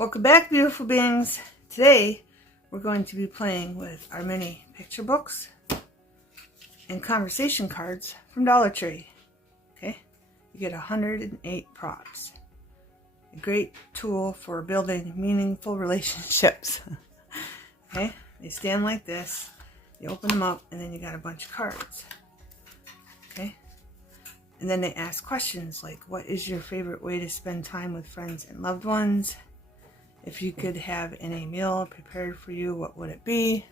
Welcome back, beautiful beings. Today we're going to be playing with our mini picture books and conversation cards from Dollar Tree. Okay, you get 108 props. A great tool for building meaningful relationships. Okay, they stand like this. You open them up and then you got a bunch of cards. Okay, and then they ask questions like, what is your favorite way to spend time with friends and loved ones? If you could have any meal prepared for you, what would it be?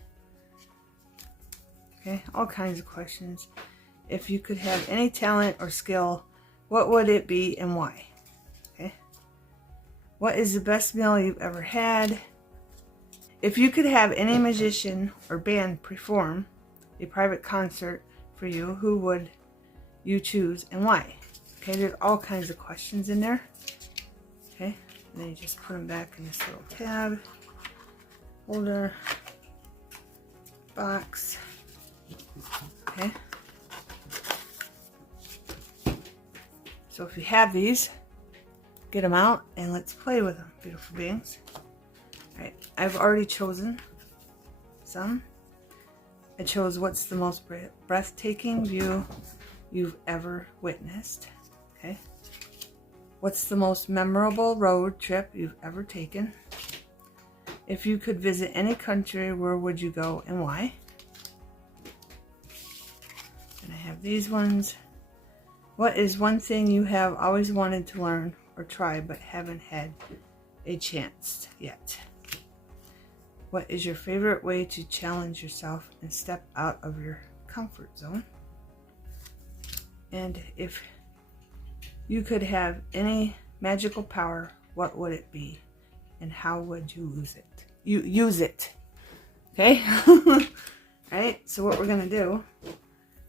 Okay, all kinds of questions. If you could have any talent or skill, what would it be and why? Okay. What is the best meal you've ever had? If you could have any magician or band perform a private concert for you, who would you choose and why? Okay, there's all kinds of questions in there. Okay. And then you just put them back in this little tab, holder, box. Okay. So if you have these, get them out and let's play with them, beautiful beings. Alright, I've already chosen some. I chose what's the most breathtaking view you've ever witnessed. Okay. What's the most memorable road trip you've ever taken? If you could visit any country, where would you go and why? And I have these ones. What is one thing you have always wanted to learn or try but haven't had a chance yet? What is your favorite way to challenge yourself and step out of your comfort zone? And if you could have any magical power, what would it be? And how would you use it? Okay? Alright, so what we're going to do,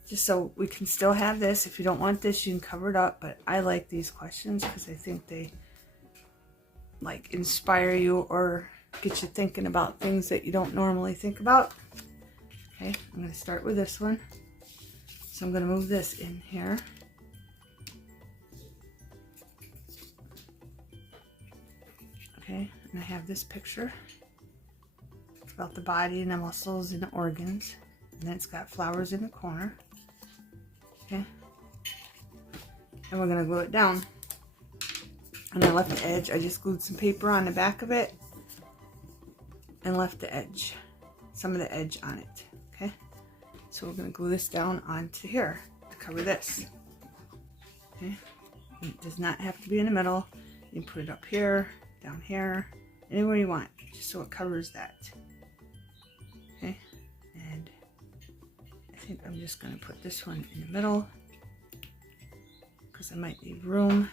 just so we can still have this, if you don't want this, you can cover it up, but I like these questions because I think they like inspire you or get you thinking about things that you don't normally think about. Okay, I'm going to start with this one. So I'm going to move this in here. Okay, and I have this picture. It's about the body and the muscles and the organs. And then it's got flowers in the corner. Okay. And we're going to glue it down. And I left the edge. I just glued some paper on the back of it. And left the edge. Some of the edge on it. Okay. So we're going to glue this down onto here to cover this. Okay. And it does not have to be in the middle. You can put it up here, down here, anywhere you want, just so it covers that. Okay, and I think I'm just going to put this one in the middle because I might need room.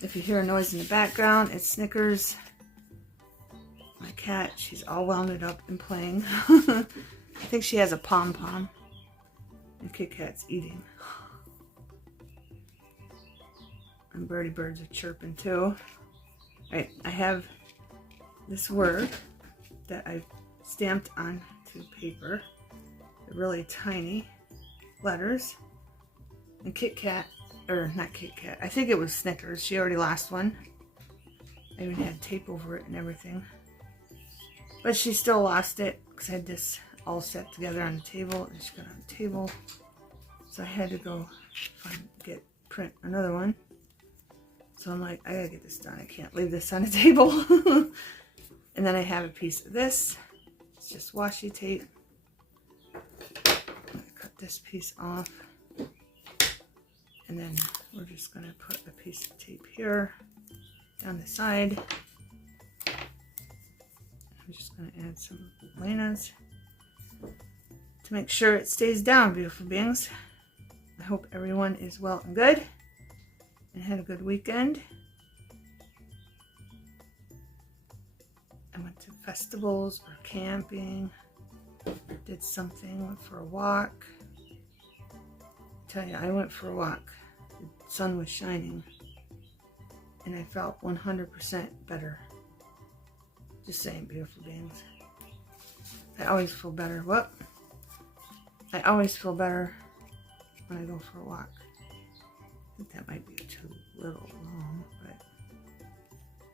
If you hear a noise in the background, it's Snickers. My cat, she's all wound up and playing. I think she has a pom-pom. And Kit Kat's eating. And birdie birds are chirping too. Alright, I have this word that I've stamped onto paper. They're really tiny letters. And Kit Kat, or not Kit Kat, I think it was Snickers. She already lost one. I even had tape over it and everything. But she still lost it because I had this all set together on the table. And she got on the table. So I had to go print another one. So I'm like, I gotta get this done. I can't leave this on the table. And then I have a piece of this. It's just washi tape. I'm gonna cut this piece off. And then we're just gonna put a piece of tape here down the side. I'm just gonna add some lanas to make sure it stays down, beautiful beings. I hope everyone is well and good. And had a good weekend. I went to festivals or camping, did something, went for a walk. I tell you, I went for a walk. The sun was shining and I felt 100% better. Just saying, beautiful beings. I always feel better. I always feel better when I go for a walk. I think that might be too little long, but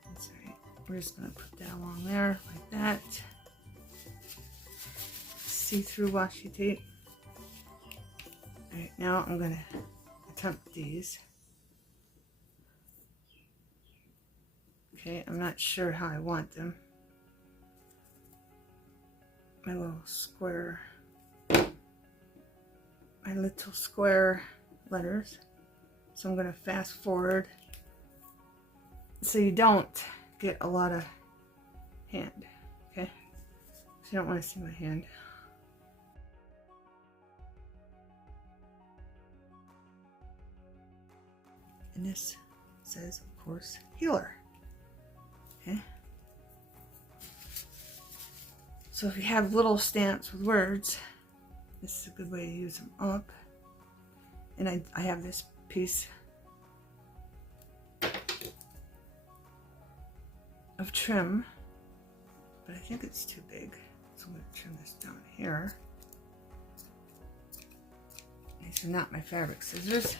that's all right. We're just going to put that along there like that. See-through washi tape. Alright, now I'm going to attempt these. Okay, I'm not sure how I want them. My little square letters. So I'm going to fast forward so you don't get a lot of hand. Okay, so you don't want to see my hand. And this says, of course, healer. Okay. So if you have little stamps with words, this is a good way to use them up. And I have this piece of trim, but I think it's too big. So I'm going to trim this down here. These are not my fabric scissors.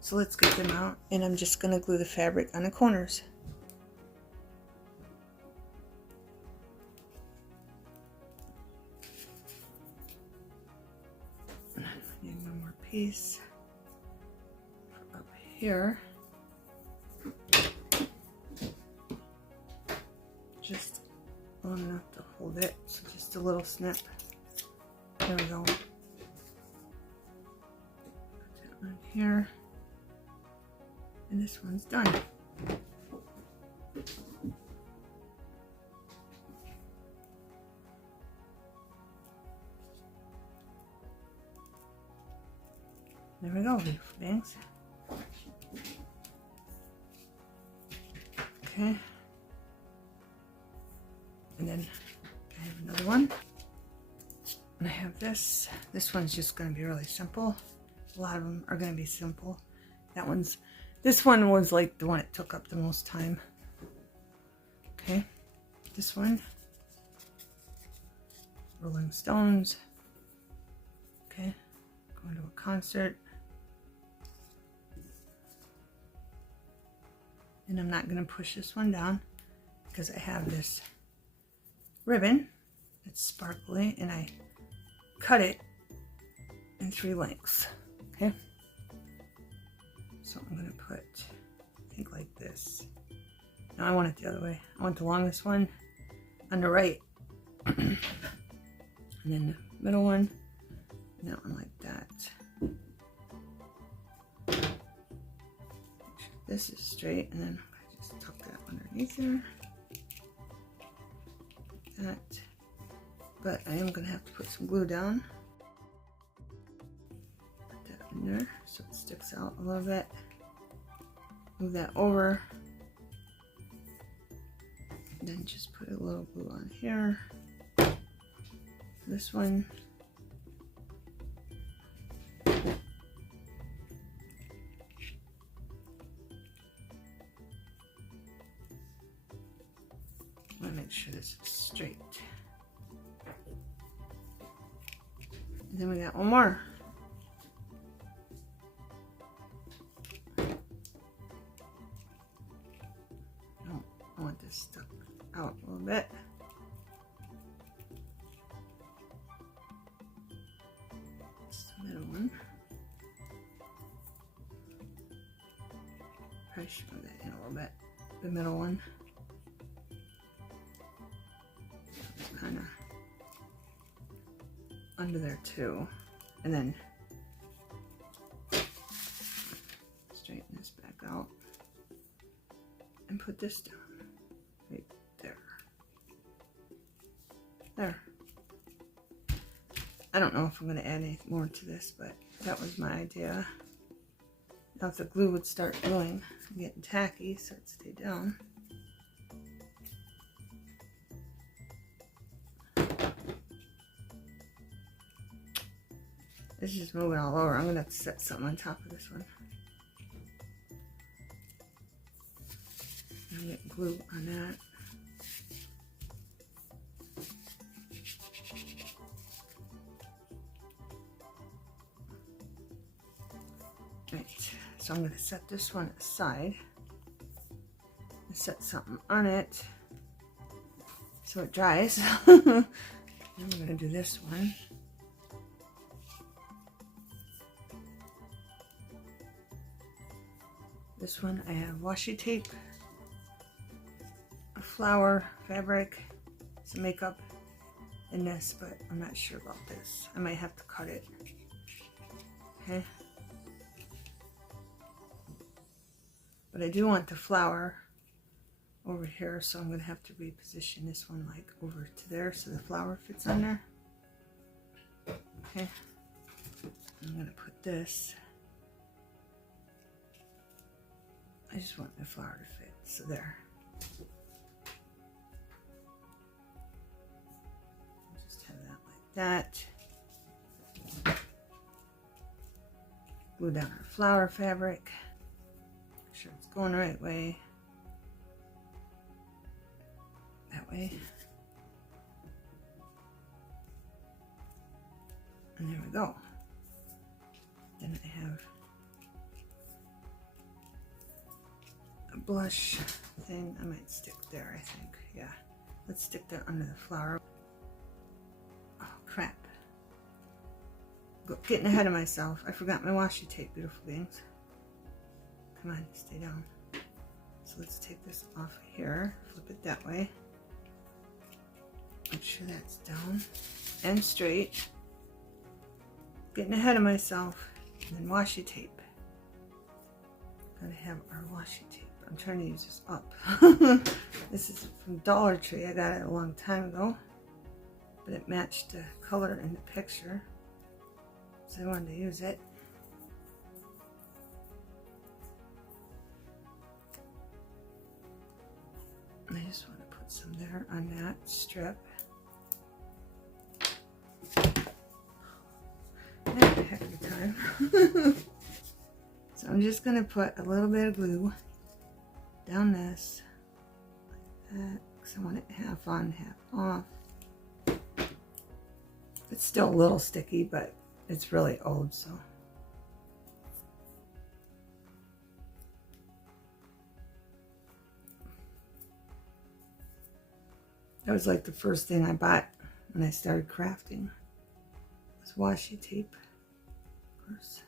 So let's get them out. And I'm just going to glue the fabric on the corners. I need one more piece for up here. Just long enough to hold it. So just a little snip. There we go. Put that on here. And this one's done. There we go, beautiful bangs. Okay. And then I have another one. And I have this. This one's just going to be really simple. A lot of them are going to be simple. This one was like the one that took up the most time. Okay. This one. Rolling Stones. Okay. Going to a concert. And I'm not going to push this one down because I have this ribbon. It's sparkly and I cut it in 3 lengths. Okay. So I'm going to put, I think like this. No, I want it the other way. I want the longest one on the right. And then the middle one. And that one like that. Make sure this is straight. And then I just tuck that underneath there. Like that. But I am going to have to put some glue down. Put that in there so it sticks out a little bit. Move that over. And then just put a little glue on here. This one. I want to make sure this is straight. And then we got one more. I want this stuck out a little bit. It's the middle one. Probably should move that in a little bit. The middle one. It's kind of under there too. And then straighten this back out. And put this down. Right there. There. I don't know if I'm going to add any more to this, but that was my idea. Now if the glue would start gluing, I'm getting tacky, so it stay down. It's just moving all over. I'm going to have to set something on top of this one. I'm going to get glue on that. Right, so I'm going to set this one aside. set something on it so it dries. I'm going to do this one. This one I have washi tape, a flower, fabric, some makeup in this, but I'm not sure about this. I might have to cut it. Okay. But I do want the flower over here, so I'm going to have to reposition this one like over to there so the flower fits on there. Okay. I'm going to put this. I just want the flower to fit, so there. Just have that like that. Glue down our flower fabric. Make sure it's going the right way. That way. And there we go. Then I have a blush thing. I might stick there, I think. Yeah. Let's stick that under the flower. Oh, crap. Getting ahead of myself. I forgot my washi tape, beautiful beings. Come on, stay down. So let's take this off of here. Flip it that way. Make sure that's down and straight. Getting ahead of myself. And then washi tape. Gotta have our washi tape. I'm trying to use this up. This is from Dollar Tree. I got it a long time ago. But it matched the color in the picture. So I wanted to use it. I just want to put some there on that strip. I had a heck of a time. So I'm just going to put a little bit of glue down this, like that, because I want it half on, half off. It's still a little sticky, but it's really old, so. That was like the first thing I bought when I started crafting. It was washi tape, of course.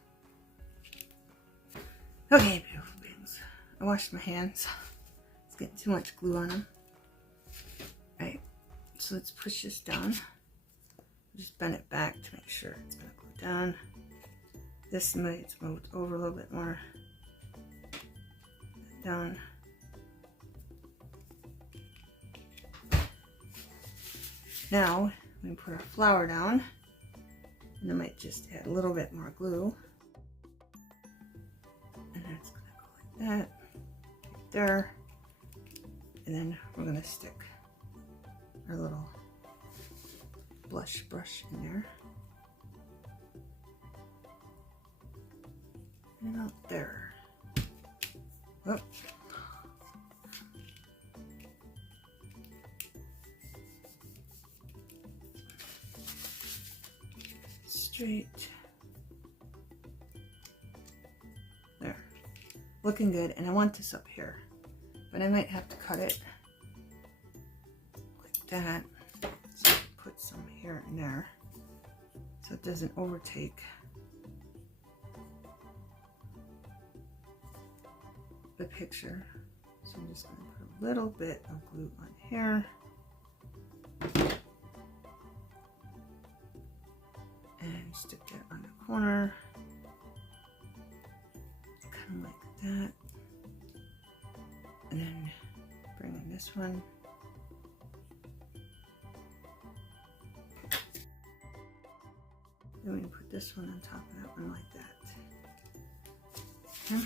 Okay, beautiful beings. I washed my hands. It's getting too much glue on them. Alright, so let's push this down. Just bend it back to make sure it's going to go down. This might move over a little bit more. Down. Now, we can put our flower down. And I might just add a little bit more glue. And that's going to go like that. Right there. And then we're going to stick our little blush brush in there. And out there. Oh. Straight. There. Looking good. And I want this up here. But I might have to cut it like that. So put some here and there so it doesn't overtake the picture. So I'm just going to put a little bit of glue on here. And stick that on the corner. Kind of like that. And then bring in this one. Then we can put this one on top of that one like that. Okay.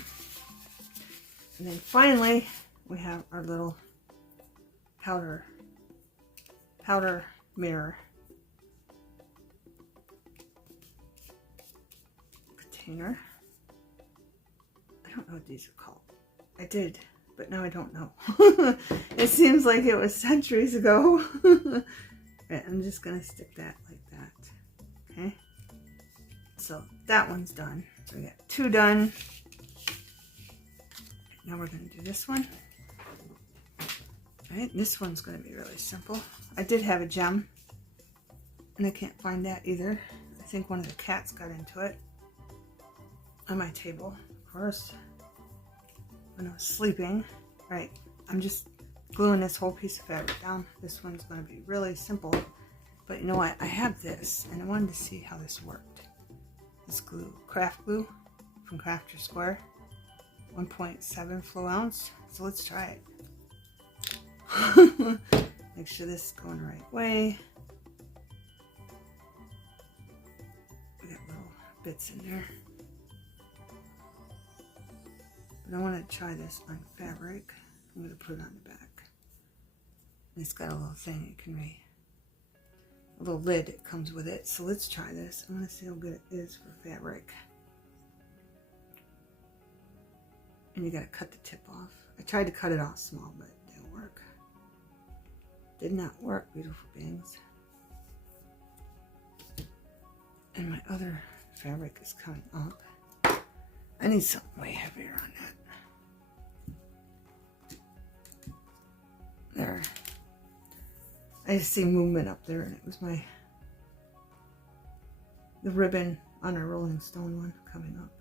And then finally, we have our little powder mirror container. I don't know what these are called. I did, but now I don't know. It seems like it was centuries ago. Right, I'm just gonna stick that like that. Okay. So that one's done. So we got two done. Now we're going to do this one. Right, this one's going to be really simple. I did have a gem, and I can't find that either. I think one of the cats got into it on my table, of course, when I was sleeping. Right, I'm just gluing this whole piece of fabric down. This one's going to be really simple, but you know what? I have this, and I wanted to see how this worked. This glue, craft glue from Crafter Square, 1.7 flow ounce. So let's try it. Make sure this is going the right way. We got little bits in there. But I want to try this on fabric. I'm going to put it on the back. And it's got a little thing you can read. A little lid that comes with it. So let's try this. I want to see how good it is for fabric. And you got to cut the tip off. I tried to cut it off small, but it didn't work. Did not work, beautiful beings. And my other fabric is coming up. I need something way heavier on that. There. I just see movement up there, and it was the ribbon on our Rolling Stone one coming up.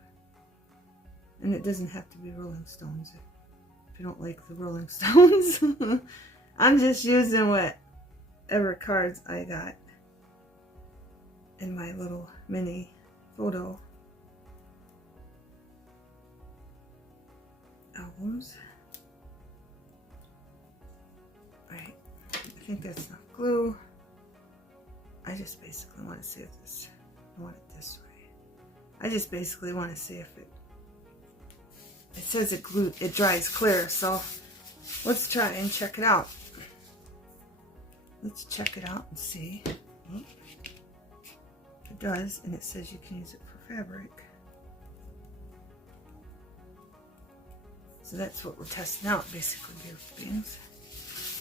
And it doesn't have to be Rolling Stones if you don't like the Rolling Stones. I'm just using whatever cards I got in my little mini photo albums. Right, I think that's enough glue. I just basically want to see if I want it this way. I just basically want to see if it says it dries clear, so let's try and check it out. Let's check it out and see. It does, and it says you can use it for fabric. So that's what we're testing out, basically, beautiful beings.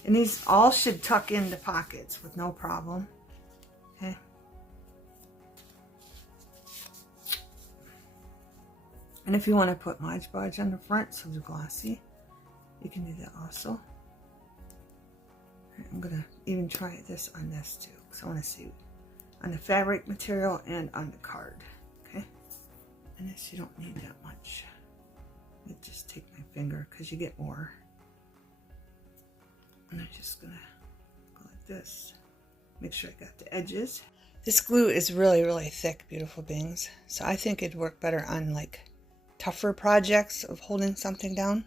And these all should tuck into pockets with no problem. Okay. And if you want to put Mod Podge on the front so they're glossy, you can do that also. I'm going to even try this on this too, because I want to see on the fabric material and on the card. Okay. And this you don't need that much. I just take my finger because you get more. And I'm just going to go like this. Make sure I got the edges. This glue is really, really thick, beautiful beings. So I think it'd work better on like tougher projects of holding something down.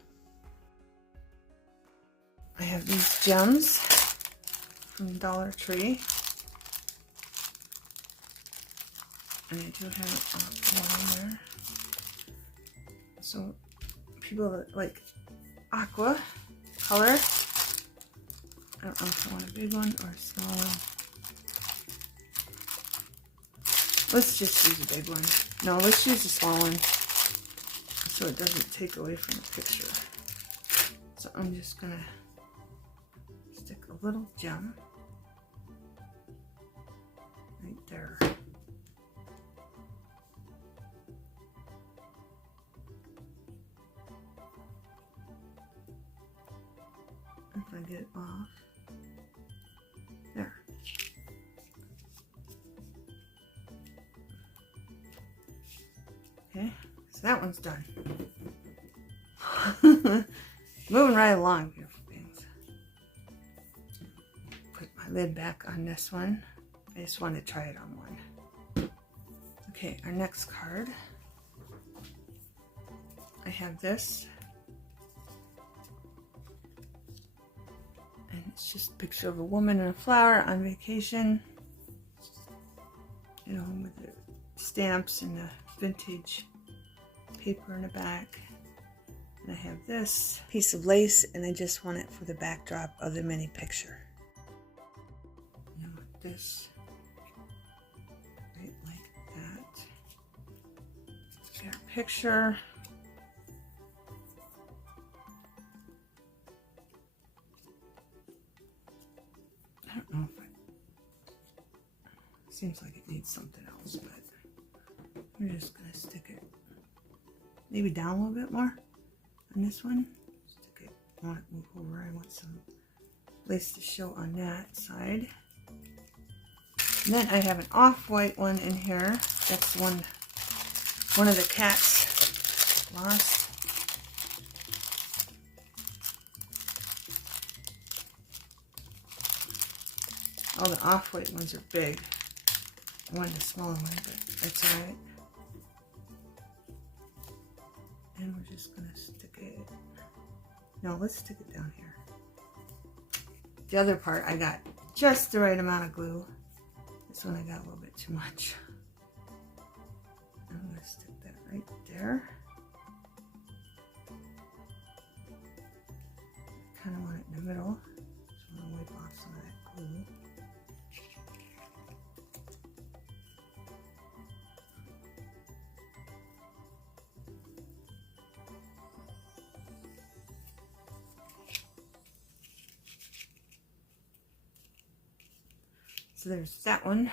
I have these gems from Dollar Tree. And I do have one in there. So people that like aqua color, I don't know if I want a big one or a small one. Let's just use a big one. No, let's use a small one so it doesn't take away from the picture. So I'm just gonna stick a little gem right there. If I get it off. There. Okay, so that one's done. Moving right along, beautiful beings. Put my lid back on this one. I just wanted to try it on one. Okay, our next card. I have this. And it's just a picture of a woman and a flower on vacation. You know, with the stamps and the vintage paper in the back. And I have this piece of lace, and I just want it for the backdrop of the mini picture. And with this, right like that. Get our picture. I don't know if it seems like it needs something else, but we're just gonna stick it maybe down a little bit more on this one. Stick it. I want it to move over. I want some lace to show on that side. And then I have an off-white one in here. That's one of the cats lost. All the off-white ones are big. I wanted a smaller one, but that's alright. And we're just gonna stick it. No, let's stick it down here. The other part, I got just the right amount of glue. This one I got a little bit too much. I'm gonna stick that right there. Kind of want it in the middle. So I'm gonna wipe off some of that glue. So there's that one.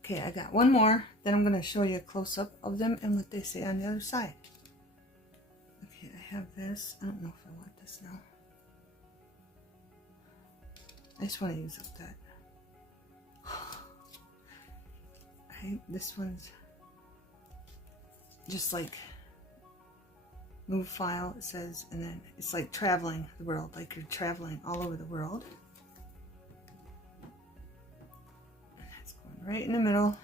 Okay, I got one more. Then I'm going to show you a close-up of them and what they say on the other side. Okay, I have this. I don't know if I want this now. I just want to use up that. This one's just like move file, it says, and then it's like traveling the world, like you're traveling all over the world. Right in the middle.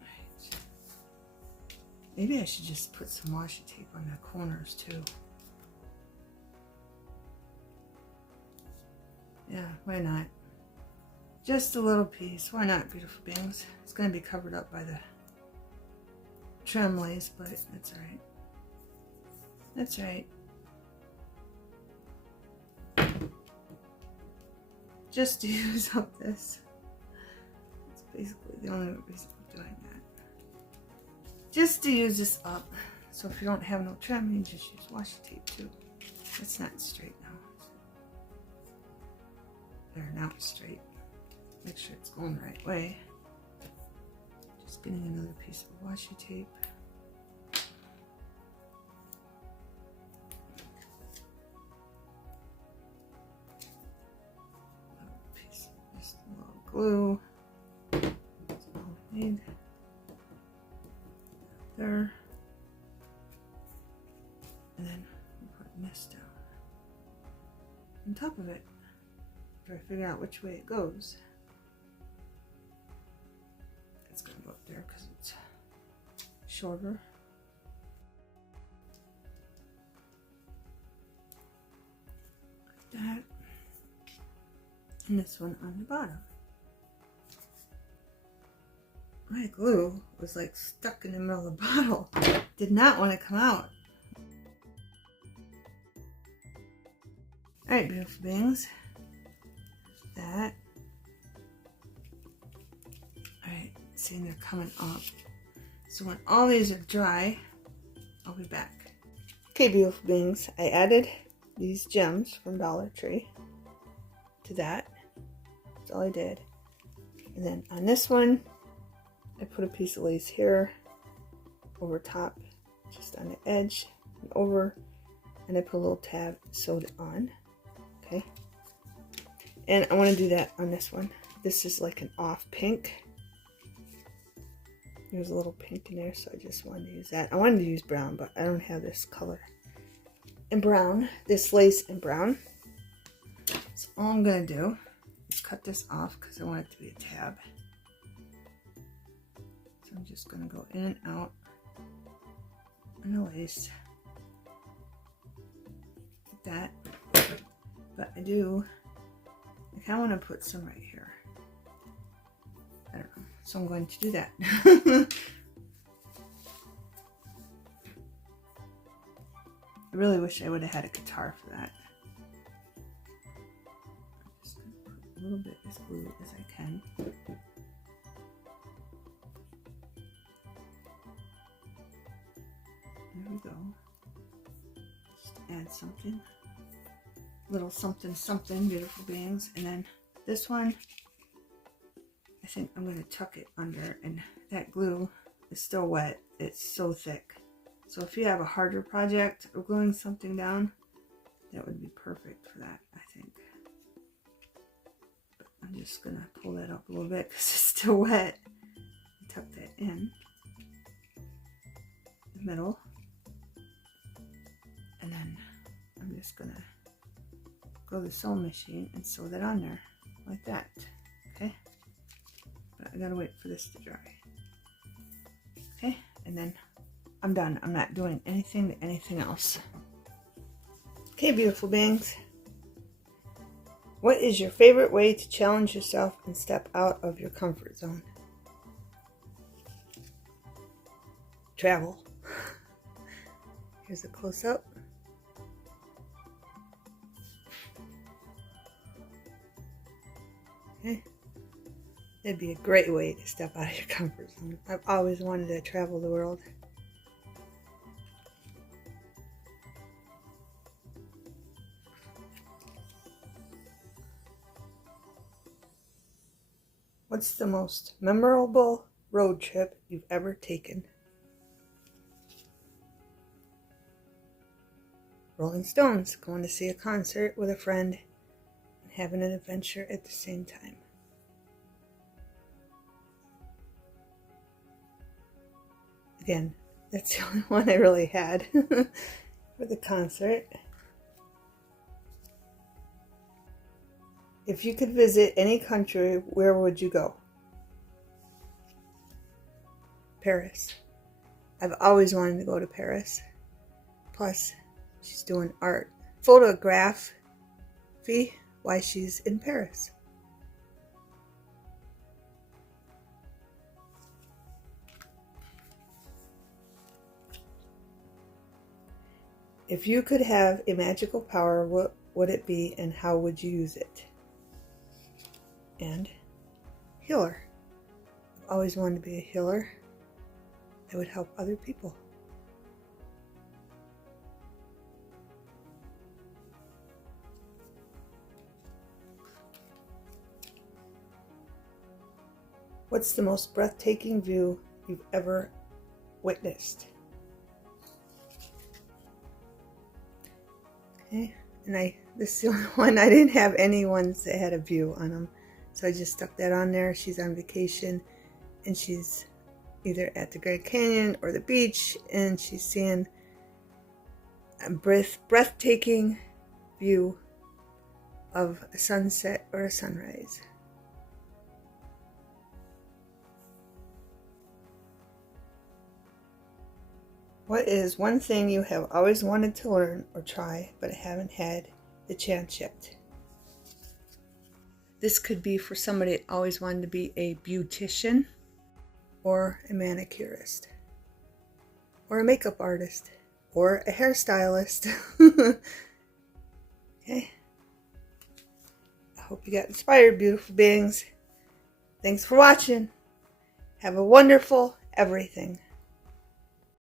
Right. Maybe I should just put some washi tape on the corners too. Yeah, why not? Just a little piece. Why not, beautiful beings? It's going to be covered up by the trim lace, but that's alright. That's right. Just to use up this. That's basically the only reason I'm doing that. Just to use this up. So if you don't have no trim, you just use washi tape too. It's not straight now. There, now it's straight. Make sure it's going the right way. Just getting another piece of washi tape. Another piece of just a little glue. That's all we need. There. And then we're putting this down on top of it. Try to figure out which way it goes. It's going to go up there because it's shorter. Like that. And this one on the bottom. My glue was like stuck in the middle of the bottle. Did not want to come out. Alright, beautiful beings. That. Alright, see, they're coming up. So when all these are dry, I'll be back. Okay, beautiful beings, I added these gems from Dollar Tree to that. That's all I did. And then on this one, I put a piece of lace here over top, just on the edge and over, and I put a little tab sewed on. Okay. And I want to do that on this one. This is like an off pink. There's a little pink in there, so I just wanted to use that. I wanted to use brown, but I don't have this color in brown, this lace in brown. So all I'm going to do is cut this off because I want it to be a tab. So I'm just going to go in and out on the lace like that. But I kind of want to put some right here. I don't know. So I'm going to do that. I really wish I would have had a guitar for that. I'm just going to put a little bit as glue as I can. There we go. Just add something. Little something something, beautiful beings, and then This one, I think I'm going to tuck it under, and that glue is still wet. It's so thick. So if you have a harder project of gluing something down, that would be perfect for that, I think. But I'm just going to pull that up a little bit because it's still wet. Tuck that in the middle. And then I'm just going to go to the sewing machine and sew that on there like that. Okay? But I gotta wait for this to dry. Okay? And then I'm done. I'm not doing anything else. Okay, beautiful beings. What is your favorite way to challenge yourself and step out of your comfort zone? Travel. Here's a close-up. Okay. That'd be a great way to step out of your comfort zone. I've always wanted to travel the world. What's the most memorable road trip you've ever taken? Rolling Stones, going to see a concert with a friend and having an adventure at the same time. Again, that's the only one I really had for the concert. If you could visit any country, where would you go? Paris. I've always wanted to go to Paris. Plus, she's doing art. Photography while she's in Paris. If you could have a magical power, what would it be and how would you use it? And healer. I've always wanted to be a healer that would help other people. What's the most breathtaking view you've ever witnessed? Okay, and this is the only one. I didn't have any ones that had a view on them, so I just stuck that on there. She's on vacation, and she's either at the Grand Canyon or the beach, and she's seeing a breathtaking view of a sunset or a sunrise. What is one thing you have always wanted to learn or try but haven't had the chance yet? This could be for somebody that always wanted to be a beautician or a manicurist or a makeup artist or a hairstylist. Okay. I hope you got inspired, beautiful beings. Thanks for watching. Have a wonderful everything.